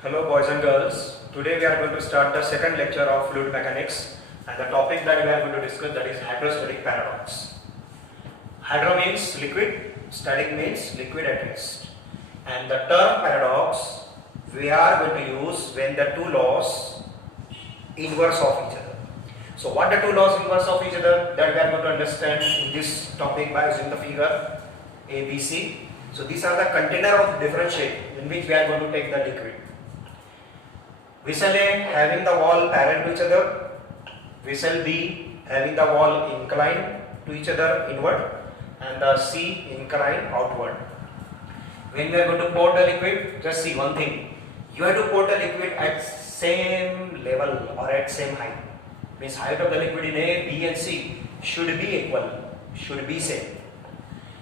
Hello boys and girls. Today we are going to start the second lecture of fluid mechanics, and the topic that we are going to discuss, that is hydrostatic paradox. Hydro means liquid, static means liquid at rest. And the term paradox we are going to use when the two laws inverse of each other. So what the two laws inverse of each other, that we are going to understand in this topic by using the figure ABC. So these are the container of different shape in which we are going to take the liquid. Vessel A having the wall parallel to each other, vessel B having the wall inclined to each other inward, and the C inclined outward. When we are going to pour the liquid, just see one thing, you have to pour the liquid at same level or at same height. Means height of the liquid in A, B and C should be equal, should be same.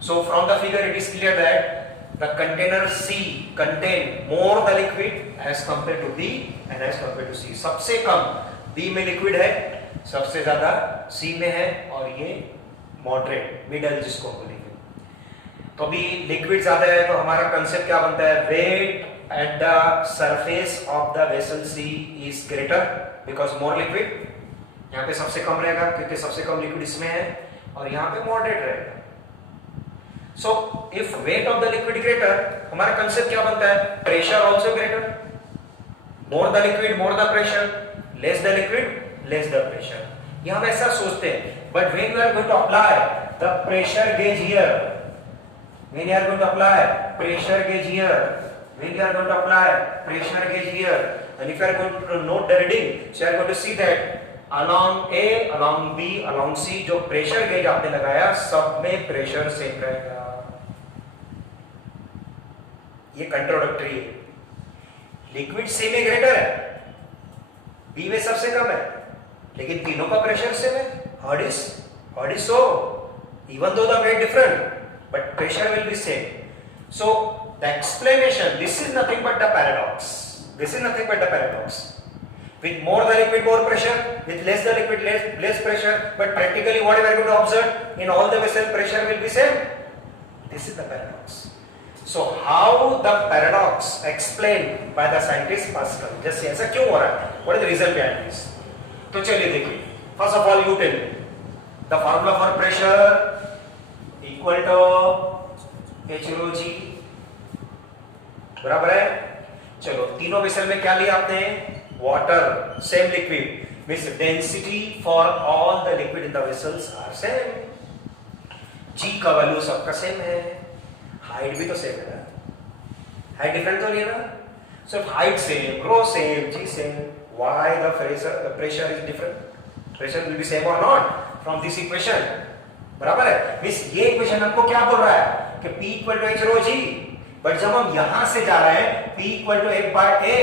So from the figure it is clear that the container C contain more the liquid as compared to B and as compared to C. सबसे कम B में liquid है, सबसे ज़्यादा C में है, और ये moderate middle जिसको बोलेंगे. तो अभी लिक्विड ज़्यादा है तो हमारा कंसेप्ट क्या बनता है, weight at the surface of the vessel C is greater because more liquid. यहाँ पे सबसे कम रहेगा क्योंकि सबसे कम लिक्विड इसमें है, और यहाँ पे मॉडरेट रहेगा. So if weight of the liquid greater, हमारा कंसेप्ट क्या बनता है, pressure also greater. More the liquid, more the pressure. Less the liquid, less the pressure. ये हम ऐसा सोचते हैं. But when you are going to apply the pressure gauge here, when you are going to apply pressure gauge here, when you are going to apply pressure gauge here, and if you are going to note the reading, so you are going to see that along A, along B, along C, जो pressure gauge आपने लगाया सब में pressure same रहेगा. ये कंट्रोडक्टरी है. Liquid सी में greater है, बी में सबसे कम है, लेकिन तीनों का प्रेशर सेम है. How is so? Even though the weight different but pressure will be same. So the explanation, this is nothing but the paradox. This is nothing but the paradox. With more the liquid, more pressure. With less the liquid, less pressure. But practically, what we are going to observe, in all the vessel, pressure will be same. This is the paradox. So how the paradox explained by the scientist Pascal? Just say, ऐसा क्यों हो रहा है? What is the reason behind this? तो चलिए देखिए. First of all, you tell me. The formula for pressure equal to H rho G. बराबर है? चलो तीनों वेसल में क्या लिया आपने? Water, same liquid. Means density for all the liquid in the vessels are same. G का value सबका सेम है, हाइट भी तो सेम है ना, हाइट डिफरेंट तो नहीं है ना. So height same, rho same, G same, why the pressure is different? Pressure will be same और नॉट फ्रॉम दिस इक्वेशन. बराबर है. मींस ये इक्वेशन आपको क्या बोल रहा है कि P equal to H rho G. But जब हम यहां से जा रहे हैं P equal to F by A,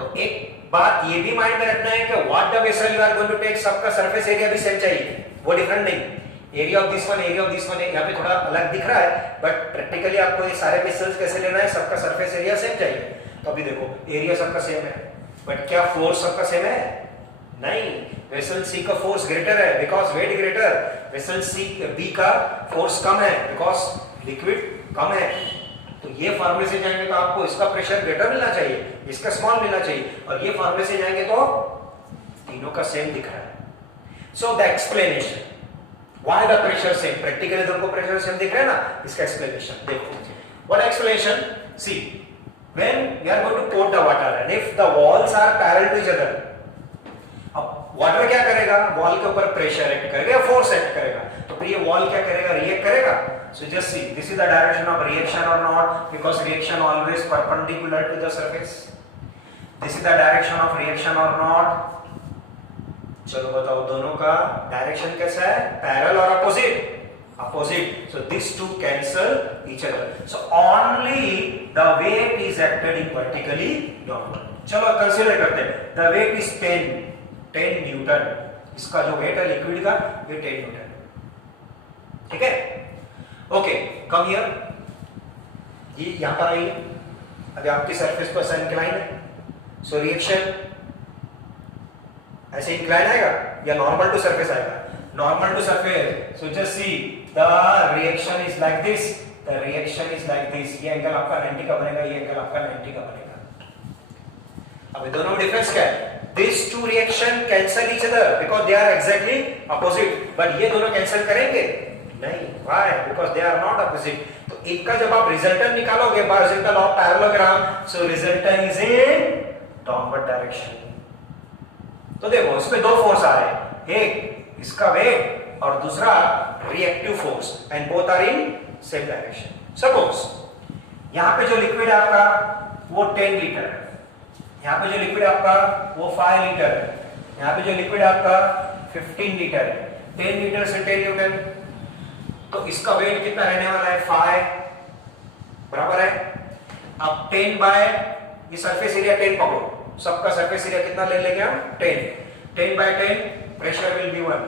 तो एक बात ये भी माइंड में रखना है कि what the vessel you are going to take, सबका सरफेस एरिया भी सेम चाहिए, वो डिफरेंट नहीं. Area of this one, area of this one यहाँ पे थोड़ा अलग दिख रहा है, बट प्रैक्टिकली आपको ये सारे वेसल्स कैसे लेना है, सबका सरफेस एरिया सेम चाहिए. तो अभी देखो एरिया सबका सेम है, बट क्या फोर्स सबका सेम है? नहीं. वेसल सी का फोर्स ग्रेटर है because weight greater. Vessel C B का फोर्स कम है बिकॉज लिक्विड कम है. तो ये फार्मूले से जाएंगे तो आपको इसका प्रेशर ग्रेटर मिलना चाहिए, इसका स्मॉल मिलना चाहिए, और ये फार्मूले से जाएंगे तो तीनों का सेम दिख रहा है. So the explanation why the pressure same, practically तुमको प्रेशर सेम दिख रहा है ना, इसका एक्सप्लेनेशन देखो. What explanation? See, when we are going to pour the water and if the walls are parallel to each other, अब water क्या करेगा, वॉल के ऊपर प्रेशर एक्ट करेगा या फोर्स एक्ट करेगा. तो फिर ये वॉल क्या करेगा, रिएक्ट करेगा. So just see, this is the direction of reaction or not, because reaction always perpendicular to the surface. This is the direction of reaction or not. चलो बताओ दोनों का डायरेक्शन कैसा है, पैरेलल और opposite? Opposite. So these two cancel each other. So only the weight is acted in vertically downward. चलो consider करते हैं. The weight is 10 Newton. इसका जो वेट है लिक्विड का, ये 10 न्यूटन. ठीक है? Okay, come here. ये यहां पर आइए. अभी आपकी सरफेस पर ऐसा इंक्लाइन है, सो रिएक्शन ऐसे इंक्लाइन आएगा या नॉर्मल टू सरफेस आएगा? Normal to surface. So just see the reaction is like this. The reaction is like this, ये एंगल आपका 90 का बनेगा, ये एंगल आपका 90 का बनेगा। अब ये दोनों में डिफरेंस क्या है? These two reaction cancel each other because they are exactly opposite, but ये दोनों cancel करेंगे नहीं, why? Because they are not opposite। तो एक का जब आप रिजल्टेंट निकालोगे by result of parallelogram, so resultant is in downward direction। तो देखो इसमें दो फोर्स आ रहे हैं, एक इसका वेट और दूसरा reactive force, and both are in same direction. Suppose यहाँ पे जो लिक्विड है आपका वो 10 लीटर है, यहाँ पे जो लिक्विड आपका वो 5 लीटर है, यहाँ पे जो लिक्विड आपका 15 लीटर है। 10 लीटर से 10 न्यूटन, तो इसका वेट कितना रहने वाला है? 5 बराबर है। अब 10 बाय ये सरफेस एरिया 10 पकड़ो, सबका सरफेस एरिया कितना ले लेंगे हम? 10। 10 by 10 pressure will be 1,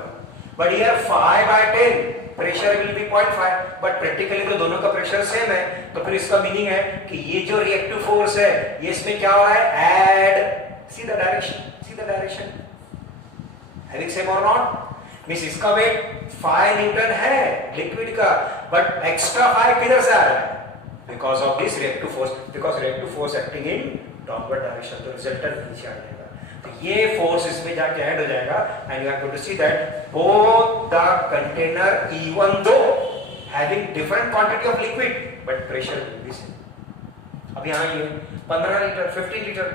but here 5 by 10 pressure will be 0.5, but practically तो दोनों का प्रेशर सेम है, तो फिर इसका मीनिंग है कि ये जो रिएक्टिव फोर्स है ये इसमें क्या हो रहा है? Add, see the direction, having same और नॉट, मींस इसका वेट 5 न्यूटन है लिक्विड का, बट एक्स्ट्रा 5 किधर से आ रहा है? Because of this reactive force, because reactive force acting in downward direction, तो रिजल्टेंट नीचे आ जाएगा। तो ये फोर्स इसमें जाके ऐड हो जाएगा, and you are going to see that both the container even though having different quantity of liquid but pressure will be same. अब यहाँ ये 15 litre 15 litre,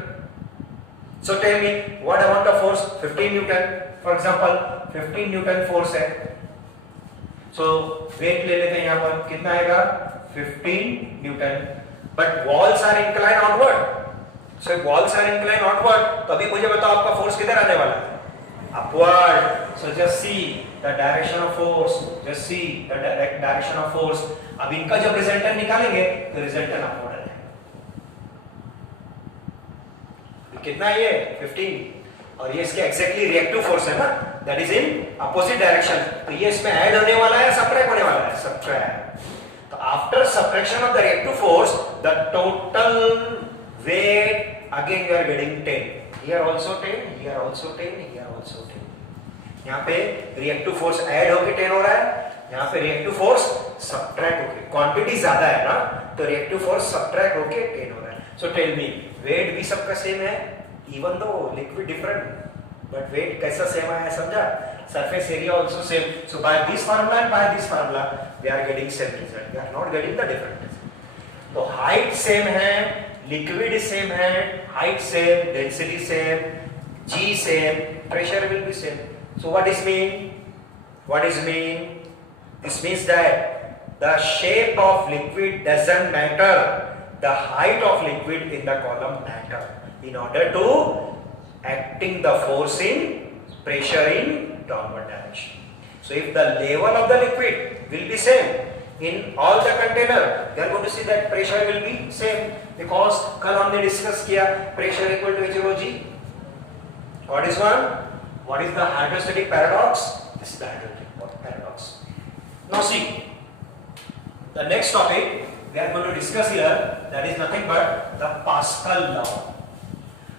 so tell me what amount of force? 15 newton, for example 15 newton force है, so wait ले लेते हैं यहाँ पर, कितना आएगा? 15 newton, but walls are incline outward, so if walls are inclined outward, तो अभी मुझे बताओ आपका फोर्स किधर आने वाला है? Upward। So just see the direction of force, just see the direction of force। अब इनका जब रिजल्टेंट निकालेंगे तो रिजल्टेंट अपवर्ड है। कितना है ये? 15, और ये इसके एग्जैक्टली रिएक्टिव फोर्स है ना, that is in opposite direction, तो ये इसमें ऐड होने वाला है, सबट्रैक्ट होने वाला है? सबट्रैक्ट। तो after subtraction of the reactive force, the total weight again you are getting 10, here also 10, here also 10, here also 10। यहाँ पे रिएक्टिव फोर्स ऐड होके 10 हो रहा है, यहाँ पे रिएक्टिव फोर्स सबट्रैक्ट होके, क्वांटिटी ज्यादा है ना, तो रिएक्टिव फोर्स सबट्रैक्ट होके 10 हो रहा है। सो टेल मी, वेट भी सबका सेम है, even though liquid different, but weight कैसा सेम है समझा? Surface area also same, so by this formula and by this formula we are getting same result, we are not getting the different result. तो height same है, liquid same है, height same, density same, G same, pressure will be same. So what is mean? What is mean? This means that the shape of liquid doesn't matter, the height of liquid in the column matter in order to acting the force in pressure in downward direction। So if the level of the liquid will be same in all the container, you are going to see that pressure will be same, because कल हमने discuss किया pressure equal to H rho G। What is one? What is the hydrostatic paradox? This is the hydrostatic paradox। Now see, the next topic we are going to discuss here, that is nothing but the Pascal law।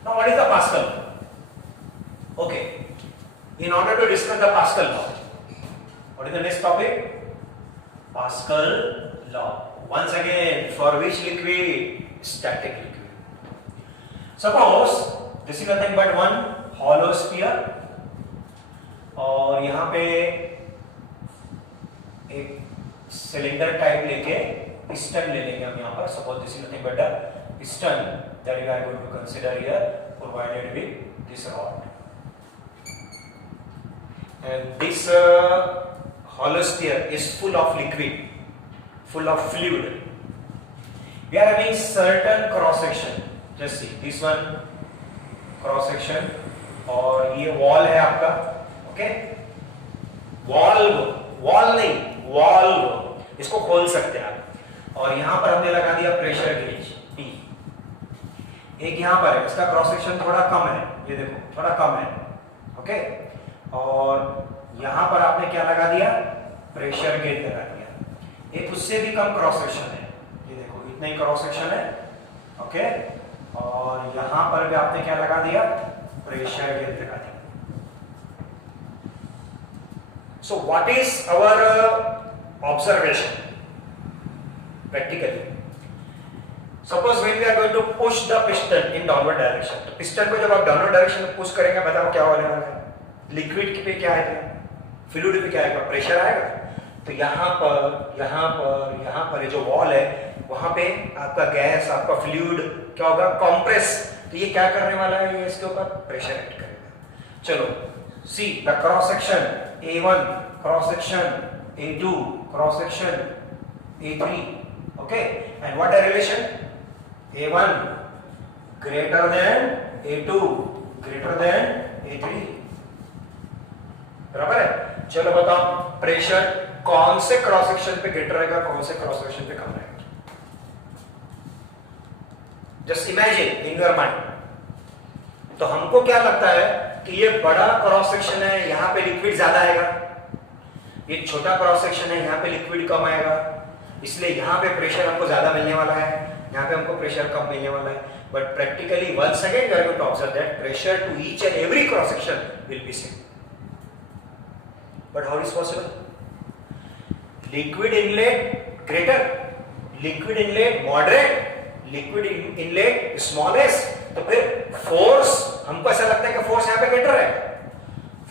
Now what is the Pascal law? Okay, in order to discuss the Pascal law, what is the next topic? Pascal law। Once again, for which liquid? Static liquid। Suppose this is nothing but one hollow sphere, और यहाँ पे एक cylinder type लेके piston ले लेंगे हम यहाँ पर। Suppose this is nothing but a piston that we are going to consider here, provided with this rod, and this hollow sphere is full of liquid, full of fluid। We are having certain cross section, just see this one cross section, और ये wall है आपका, okay, wall नहीं, valve, इसको खोल सकते हैं आप, और यहाँ पर हमने लगा दिया प्रेशर गेज P। एक यहाँ पर है, इसका क्रॉस सेक्शन थोड़ा कम है, ये देखो थोड़ा कम है, ओके, और यहां पर आपने क्या लगा दिया? प्रेशर गेज लगा दिया। एक उससे भी कम क्रॉस सेक्शन है, ये देखो इतना ही क्रॉस सेक्शन है, ओके, और यहां पर भी आपने क्या लगा दिया? प्रेशर गेज लगा दिया। So what is our observation? practically. Suppose when we are going to push the piston in downward direction, तो piston को जब आप downward direction में push करेंगे, बताओ क्या होने वाला है? Liquid पे क्या आएगा? Fluid पे क्या आएगा? Pressure आएगा. तो यहाँ पर ये जो wall है, वहाँ पे आपका गैस, आपका fluid क्या होगा? Compress. तो ये क्या करने वाला है? ये इसके ऊपर pressure add करेगा. चलो, see the cross section A1, cross section A2, cross section A3. Okay, and what the relation? A1 greater than A2 greater than A3. बराबर है. चलो बताओ प्रेशर कौन से क्रॉस सेक्शन पे ग्रेटर रहेगा, कौन से क्रॉस सेक्शन पे कम रहेगा? Just imagine in your mind. तो हमको क्या लगता है कि ये बड़ा क्रॉस सेक्शन है, यहां पे लिक्विड ज्यादा आएगा. ये छोटा क्रॉस सेक्शन है, यहाँ पे लिक्विड कम आएगा, इसलिए यहाँ पे प्रेशर हमको ज्यादा मिलने वाला है, यहाँ पे हमको प्रेशर कम मिलने वाला है. But practically once again we are going to observe that pressure to each and every cross section will be same. But how is possible? Liquid inlet greater, liquid inlet moderate, liquid inlet smallest. तो फिर force हमको ऐसा लगता है कि force यहाँ पे greater है,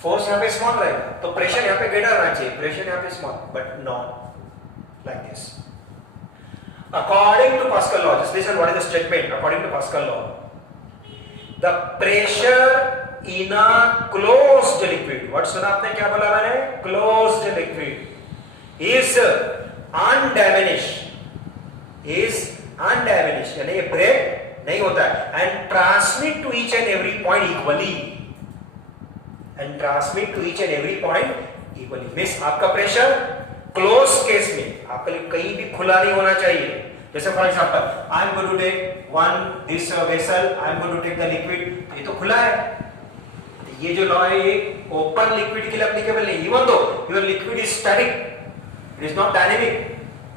फोर्स यहाँ पे स्मॉल रहेगा, तो प्रेशर यहाँ पे ग्रेटर रहना चाहिए, प्रेशर यहाँ पे small. But not like this. According to Pascal law, just listen what is the statement. According to Pascal law, the pressure in a closed liquid, what सुना आपने, क्या बोला मैंने? Closed liquid is undiminished, यानी ये break नहीं होता है, and transmit to each and every point equally, and transmit to each and every point equally. Means आपका प्रेशर क्लोज केस में आपके लिए कहीं भी खुला नहीं होना चाहिए. जैसे for example I am going to take this vessel, I am going to take the liquid, ये तो खुला है. ये जो लॉ है ये ओपन लिक्विड के लिए एप्लीकेबल नहीं. Even though your liquid is static, it is not dynamic,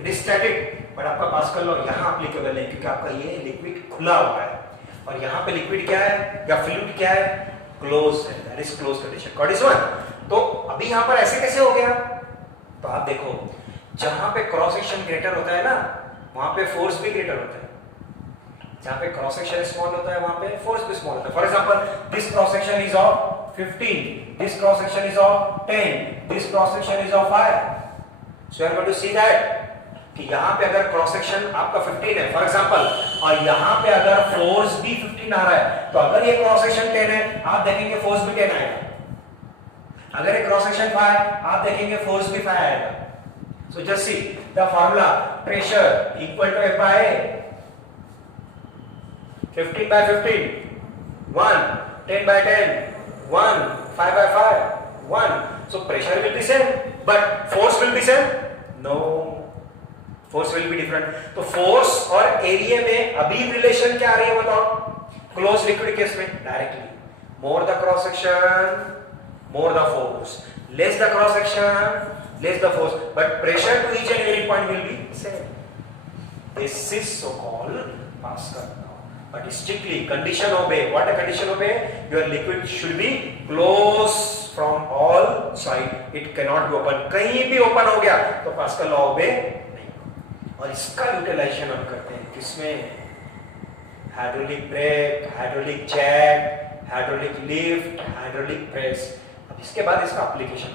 it is static. But आपका पास्कल लॉ यहाँ एप्लीकेबल नहीं, क्योंकि आपका ये लिक्विड खुला हुआ है, और यहाँ पे लिक्विड क्या है या फ्लूइड क्या है? क्लोज है. That is close condition. Got is one. तो अभी यहाँ पर ऐसे कैसे हो गया? तो आप देखो, जहां पे क्रॉस सेक्शन ग्रेटर होता है ना, वहां पे फोर्स भी ग्रेटर होता है. जहां पे क्रॉस सेक्शन स्मॉल होता है, वहां पे फोर्स भी स्मॉल होता है. For example this cross section is of 15, this cross section is of 10, this cross section is of 5. So you are going to see that कि यहां पे अगर क्रॉस सेक्शन आपका 15 है फॉर एग्जांपल, और यहां पे अगर फोर्स भी 15 आ रहा है, तो अगर ये क्रॉस सेक्शन 10 है, आप देखेंगे फोर्स भी 10 आएगा. अगर एक क्रॉस सेक्शन 5, आप देखेंगे फोर्स भी 5 आएगा. So just see the formula, pressure equal to F by A, 15 by 15 1, 10 by 10 1, 5 by 5 1. so pressure will be same but force will be same? no, force will be different. तो force और area में अभी relation क्या आ रही है बताओ? Close liquid case में directly more the cross section more the force, less the cross section, less the force, but pressure to each and every point will be same. This is so called Pascal law. But strictly condition obey. What a condition obey? Your liquid should be close from all side. It cannot be open. कहीं भी open हो गया तो Pascal law obey नहीं. और इसका utilisation हम करते हैं किसमें? Hydraulic brake, hydraulic jack, hydraulic lift, hydraulic press. इसके बाद इसका एप्लीकेशन